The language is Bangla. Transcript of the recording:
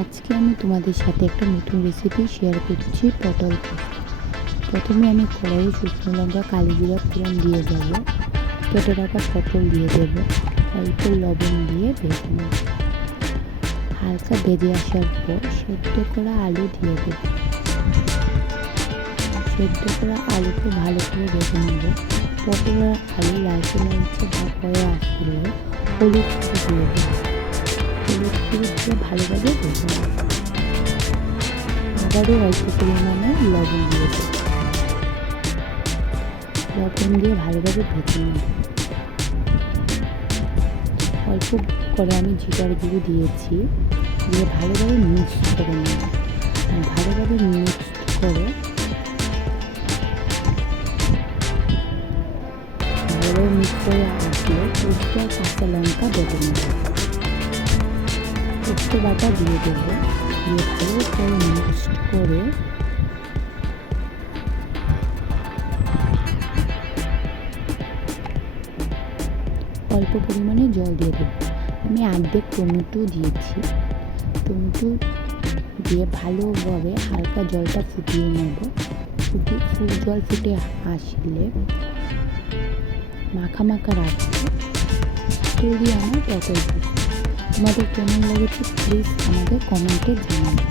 আজকে আমি তোমাদের সাথে একটা নতুন রেসিপি শেয়ার করছি, পটল পোস্ত। প্রথমে আমি কড়াইয়ে শুকনো লঙ্কা, কালি জিরা ফোড়ন দিয়ে দেব। কেটে রাখা পটল দিয়ে দেব, অল্প লবণ দিয়ে ভেজে নেব। হালকা ভেজে আসার পর সেদ্ধ করা আলু দিয়ে দেব। সেদ্ধ করা আলুকে ভালো করে ভেজে নেব। পটল আর আলু লালচে লালচে ভাব হয়ে আসলে হলুদ দিয়ে দেব। হলুদ দিয়ে ভালোভাবে ভেজে নেব। আবারও অল্প পরিমাণে লবণ দিয়ে দেব। লবণ দিয়ে ভালোভাবে ভেজে নেব। অল্প করে আমি জিরার গুঁড়ো দিয়েছি, দিয়ে ভালোভাবে মিক্সড করে নেব। ভালোভাবে মিক্সড করে আসলে পোস্ত আর কাঁচা লঙ্কা বেটে নেব। পোস্ত বাটা দিয়ে দেবো, দিয়ে ভালো করে মিক্সড করে অল্প পরিমাণে জল দিয়ে দেবো। আমি অর্ধেক টমেটো দিয়েছি। টমেটো দিয়ে ভালোভাবে হালকা জলটা ফুটিয়ে নেব। জল ফুটে আসলে মাখা মাখা রাখবো। তৈরি আমার পটল পোস্ত। তোমাদের কেমন লেগেছে প্লিজ আমাদের কমেন্টে জানাবে।